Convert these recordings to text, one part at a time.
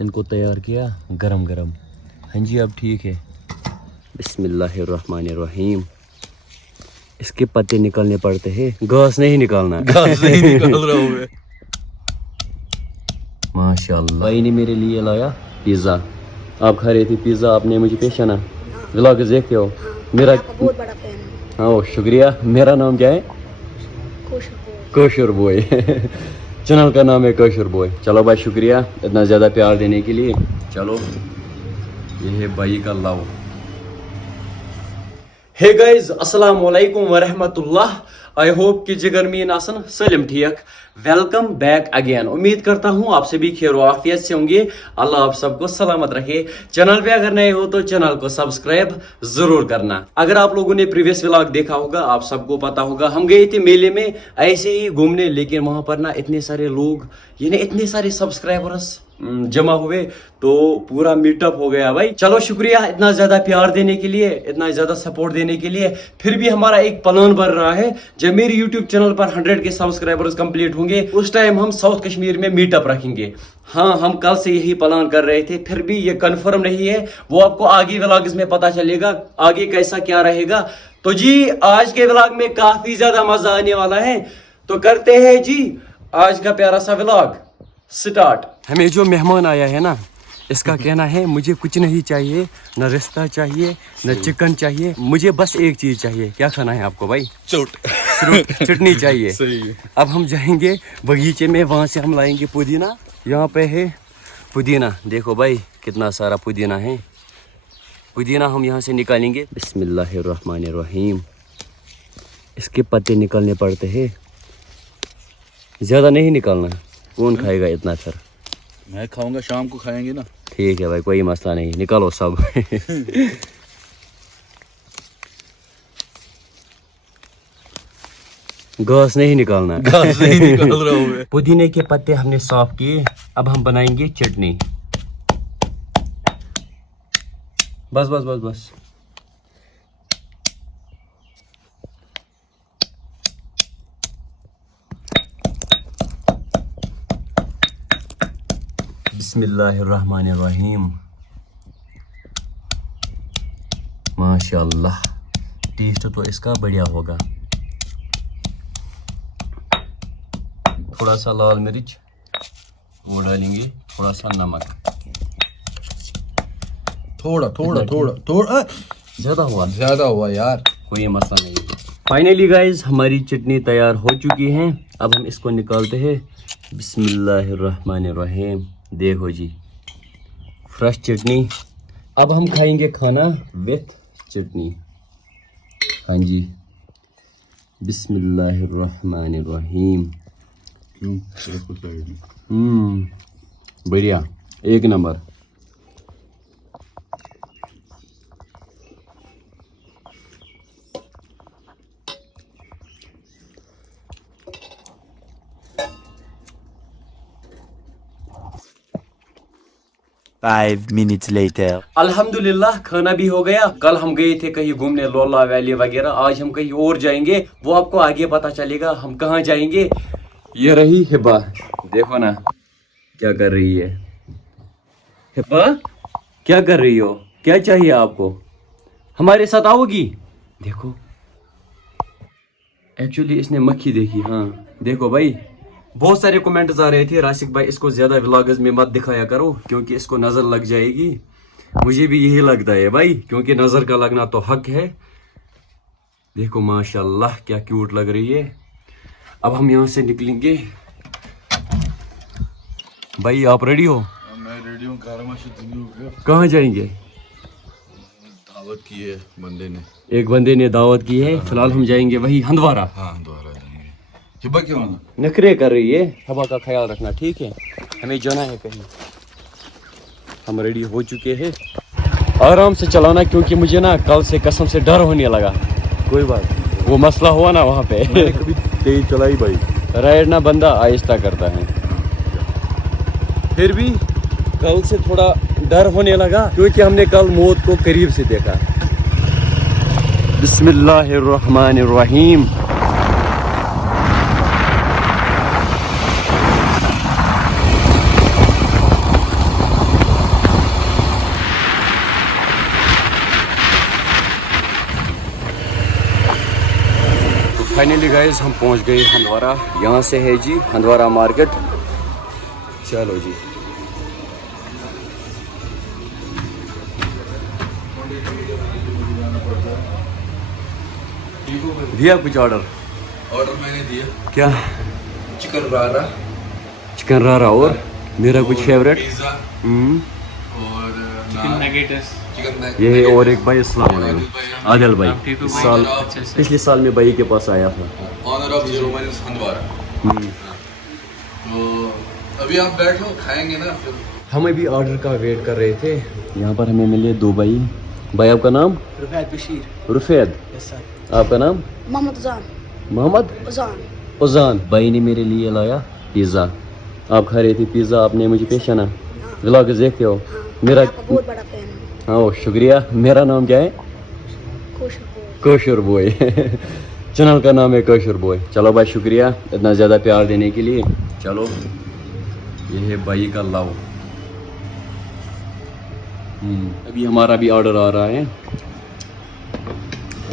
इनको तैयार किया गरम गरम। हाँ जी अब ठीक है। बिस्मिल्लाहिर्रहमानिर्रहीम। इसके पत्ते निकालने पड़ते हैं, घास नहीं निकालना। घास नहीं निकाल रहा हूँ मैं। माशाल्लाह। भाई ने मेरे लिए लाया पिज़्ज़ा। आप खा रहे थे पिज़्ज़ा, आपने मुझे पहचाना। व्लॉग देखते हो मेरा? बहुत बड़ा फैन है। हाँ शुक्रिया। मेरा नाम क्या है? Kosher boy. चैनल का नाम है कोशर बॉय। चलो भाई शुक्रिया इतना ज़्यादा प्यार देने के लिए। चलो ये है भाई का लव। हे गाइज अस्सलाम वालेकुम व रहमतुल्लाह। आई होप कि जिगर मीन आसन सलिम ठीक। Welcome back again. उम्मीद करता हूँ आप सभी खैर आफियत से होंगे। अल्लाह आप सबको सलामत रखे। चैनल पे अगर नए हो तो चैनल को सब्सक्राइब जरूर करना। अगर आप लोगों ने प्रीवियस व्लॉग देखा होगा आप सबको पता होगा हम गए थे मेले में ऐसे ही घूमने, लेकिन वहां पर ना इतने सारे लोग यानी इतने सारे सब्सक्राइबर्स जमा हुए तो पूरा मीटअप हो गया भाई। चलो शुक्रिया इतना ज्यादा प्यार देने के लिए, इतना ज्यादा सपोर्ट देने के लिए। फिर भी हमारा एक प्लान बन रहा है, जब मेरे यूट्यूब चैनल पर 100 के सब्सक्राइबर्स कंप्लीट होंगे उस टाइम हम साउथ कश्मीर में मीटअप रखेंगे। हाँ हम कल से यही प्लान कर रहे थे, फिर भी ये कंफर्म नहीं है, वो आपको आगे व्लॉग्स में पता चलेगा आगे कैसा क्या रहेगा। तो जी आज के व्लॉग में काफी ज्यादा मजा आने वाला है, तो करते हैं जी आज का प्यारा सा व्लॉग स्टार्ट। हमें जो मेहमान आया है ना इसका कहना है मुझे कुछ नहीं चाहिए, न रिश्ता चाहिए न चिकन चाहिए, मुझे बस एक चीज चाहिए। क्या खाना है आपको भाई? चटनी चाहिए। सही है। अब हम जाएंगे बगीचे में, वहां से हम लाएंगे पुदीना। यहाँ पे है पुदीना, देखो भाई कितना सारा पुदीना है। पुदीना हम यहाँ से निकालेंगे। बिस्मिल्लाहिर्रहमानिर्रहीम। इसके पत्ते निकालने पड़ते हैं, ज्यादा नहीं निकालना। कौन खाएगा इतना? फिर मैं खाऊंगा, शाम को खाएंगे ना। ठीक है भाई कोई मसला नहीं, निकालो सब। घास नहीं निकालना। घास नहीं निकाल रहा हूँ मैं। पुदीने के पत्ते हमने साफ किए, अब हम बनाएंगे चटनी। बस बस बस बस। बिस्मिल्लाहिर्रहमानिर्रहीम। माशाल्लाह टेस्ट तो इसका बढ़िया होगा। थोड़ा सा लाल मिर्च वो डालेंगे, थोड़ा सा नमक। थोड़ा ज्यादा हुआ यार, कोई मसला नहीं। फाइनली गाइज हमारी चटनी तैयार हो चुकी है, अब हम इसको निकालते हैं। बिस्मिल्लाहिर्रहमानिर्रहीम। देखो जी फ्रेश चटनी। अब हम खाएंगे खाना विथ चटनी। हाँ जी बिस्मिल्लाहिर्रहमानिर्रहीम। बढ़िया एक नंबर। Five minutes later. अल्हम्दुलिल्लाह खाना भी हो गया। कल हम गए थे कहीं घूमने लोला वैली वगैरह, आज हम कहीं और जाएंगे, वो आपको आगे पता चलेगा हम कहाँ जाएंगे। ये रही हिबा, देखो ना क्या कर रही है। हिबा क्या कर रही हो? क्या चाहिए आपको? हमारे साथ आओगी? देखो एक्चुअली इसने मक्खी देखी। हाँ देखो भाई बहुत सारे कमेंट्स आ रहे थे राशिक भाई इसको ज्यादा व्लॉग्स में मत दिखाया करो क्योंकि इसको नजर लग जाएगी। मुझे भी यही लगता है भाई, क्योंकि नजर का लगना तो हक है। देखो माशाल्लाह क्या क्यूट लग रही है। अब हम यहाँ से निकलेंगे। भाई आप रेडी हो? मैं रेडी हूँ। कहाँ जाएंगे? दावत की है बंदे ने, एक बंदे ने दावत की है। फिलहाल हम जाएंगे वही हंदवारा। हाँ दोबारा जाएंगे। हिबा क्यों आना? नखरे कर रही है, हवा का ख्याल रखना ठीक है। हमें जाना है कहीं, हम रेडी हो चुके हैं। आराम से चलाना क्योंकि मुझे ना कल से कसम से डर होने लगा। कोई बात, वो मसला हुआ ना वहाँ पे। कभी तेज चलाई भाई। राइड ना बंदा आहिस्ता करता है, फिर भी कल से थोड़ा डर होने लगा क्योंकि हमने कल मौत को करीब से देखा। बिस्मिल्लाहिर्रहमानिर्रहीम। फाइनली गाइस हम पहुंच गए हंदवारा. यहाँ से है जी हंदवारा मार्केट. चलो जी. दिया कुछ ऑर्डर? ऑर्डर मैंने दिया क्या? चिकन रारा, चिकन रारा और मेरा कुछ फेवरेट. पिज्जा और चिकन नगेट्स. चिकन ये है और एक भाई अस्सलाम वालेकुम आदिल भाई. ठीक हो इस भाई? साल अच्छे से. पिछले साल में भाई के पास आया था. Honour of zero minus Handwara. तो अभी आप बैठो, खाएंगे ना फिर. हम अभी ऑर्डर का वेट कर रहे थे. यहाँ पर हमें मिले दो भाई. भाई आपका नाम? रुफैत बशीर. रुफैद. Yes sir. आपका नाम? मोहम्मद उजान. मोहम्मद उजान. उजान. भाई ने मेरे लिए लाया पिज़्ज़ा. आप खा रहे थे पिज़्ज़ा, आपने मुझे पेशाना. व्लॉग देखते हो? मेरा आपका बहुत बड़ा फैन है. हाँ ओ, शुक्रिया. मेरा नाम क्या है? Kosher boy. चैनल का नाम है कोशर बॉय. चलो भाई शुक्रिया इतना ज़्यादा प्यार देने के लिए. चलो ये है भाई का लव. अभी हमारा भी ऑर्डर आ रहा है.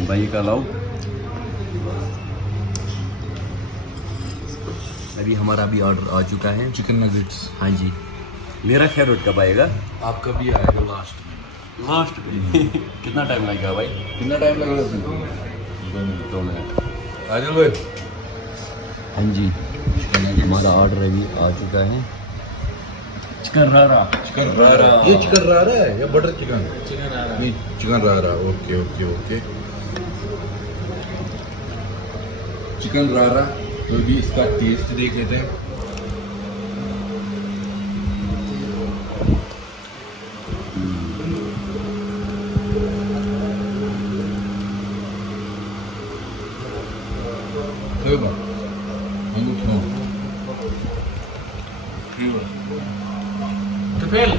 भाई का लव. अभी हमारा भी ऑर्डर आ चुका है. चिकन नगेट्स हाँ जी. मेरा फेवरेट कब आएगा? आपका भी आएगा लास्ट में. लास्ट में. कितना टाइम लगेगा भाई? कितना टाइम लगेगा? 2 मिनट. आदिल भाई, हाँ जी. हमारा ऑर्डर अभी आ चुका है. चिकन रारा. चिकन रारा. ये चिकन रारा है या बटर चिकन? चिकन रारा. नहीं, चिकन रारा. Okay okay okay. चिकन रारा. तो भी इसका टेस्ट देख लेते हैं. रुफैल.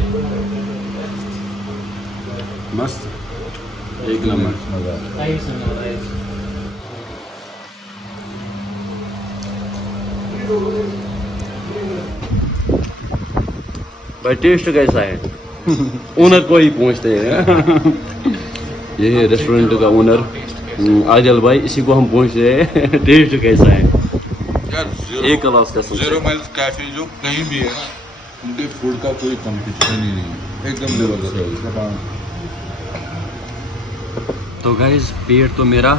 मस्त. एक नंबर. राइस ना राइस. भाई टेस्ट कैसा है? ओनर को ही पूछते हैं. ये है रेस्टोरेंट का ओनर आदिल भाई. इसी को हम पूछ रहे हैं टेस्ट कैसा है. यार एक क्लास का जीरो माइल्स कैफे जो कहीं भी है ना, उनके फूड का कोई कंपटीशन ही नहीं है. एकदम जबरदस्त है. तो गाइस पेट तो मेरा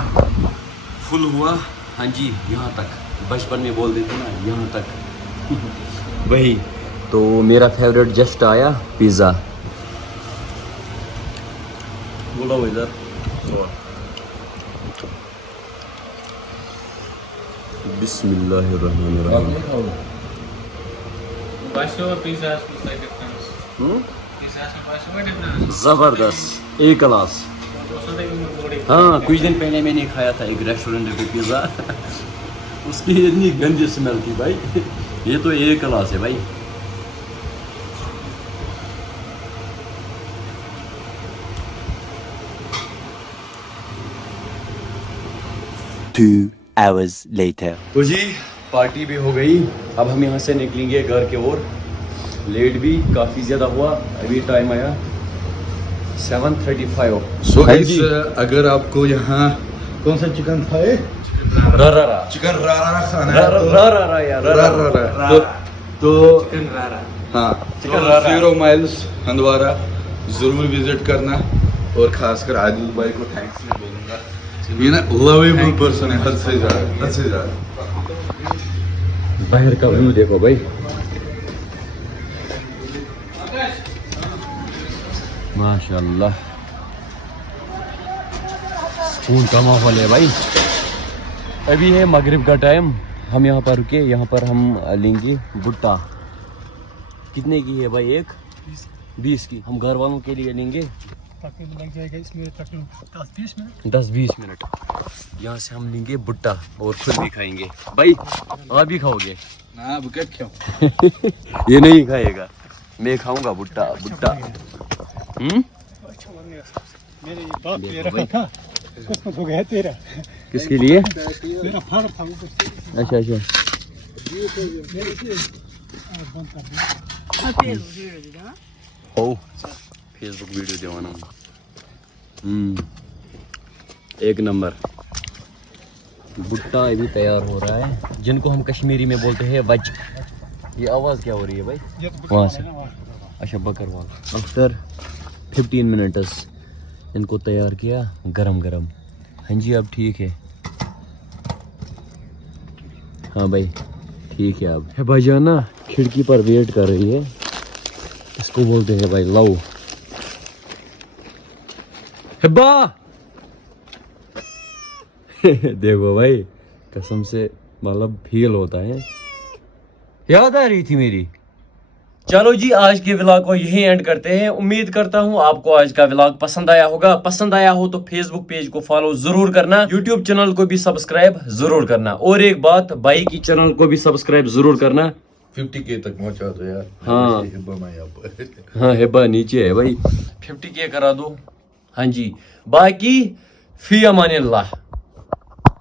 फुल हुआ. हाँ जी यहाँ तक. बचपन में बोल देते ना यहाँ तक. वही तो मेरा फेवरेट जस्ट आया पिज़्ज़ा. बोलो इधर. बिस्मिल्लाहिर्रहमानिर्रहीम. Baixo or pizza is like difference. Pizza is baixo or difference. जबरदस्त. एक class. Also they will body. हाँ कुछ दिन पहले मैंने खाया था एक रेस्टोरेंट पे पिज़्ज़ा. उसकी इतनी गंदी स्मेल थी भाई. ये तो एक क्लास है भाई. Two hours later. तो जी पार्टी भी हो गई. अब हम यहाँ से निकलेंगे घर के ओर. लेट भी काफ़ी ज़्यादा हुआ. अभी टाइम आया 7:35. सो गाइस, अगर आपको यहाँ कौन सा चिकन था? रा चिकन रारा खाना है यार. तो Chicken rara. हाँ, चिकन रारा. जीरो माइल्स हंदवारा जरूर विजिट करना. और खासकर आदिल भाई को थैंक्स मैं बोलूँगा. ये ना लवेबल पर्सन है. हद से ज़्यादा, हद से ज़्यादा. बाहर का व्यू देखो भाई. माशाल्लाह सुकून का माहौल है भाई. अभी है मगरिब का टाइम. हम यहाँ पर रुके. यहाँ पर हम लेंगे भुट्टा. कितने की है भाई? एक 20 की. हम घर वालों के लिए लेंगे. तकरीबन लग जाएगा इसमें तकरीबन 10-20 मिनट. 10-20 मिनट. यहाँ से हम लेंगे भुट्टा और खुद भी खाएंगे. भाई आप भी खाओगे? ना बुकेट क्यों? ये नहीं खाएगा. मैं खाऊंगा भुट्टा. भुट्टा. मेरे बाप ने रखा था. किस्मत हो गया तेरा. किसके लिए? मेरा फादर था वो. अच्छा अच्छा. ओ फेसबुक वीडियो देवाना. एक नंबर. भुट्टा अभी तैयार हो रहा है, जिनको हम कश्मीरी में बोलते हैं वज। ये आवाज़ क्या हो रही है भाई वहाँ से? अच्छा बकरवाल। आफ्टर 15 मिनट्स इनको तैयार किया गरम गरम। हाँ जी अब ठीक है। हाँ भाई ठीक है। अब है भाई जान ना खिड़की पर वेट कर रही है, इसको बोलते हैं भाई लव। हिब्बा देखो भाई कसम से मतलब फील होता है, याद आ रही थी मेरी। चलो जी आज के व्लॉग को यही एंड करते हैं। उम्मीद करता हूँ आपको आज का व्लॉग पसंद आया होगा। पसंद आया हो तो फेसबुक पेज को फॉलो जरूर करना, यूट्यूब चैनल को भी सब्सक्राइब जरूर करना, और एक बात भाई की चैनल को भी सब्सक्राइब जरूर करना। 50K तक पहुंचा दो यार। हाँ। हिब्बा मैं यहाँ पर। हाँ हिब्बा नीचे है भाई, 50K करा दो। हाँ जी बाकी फी अमानिल्लाह।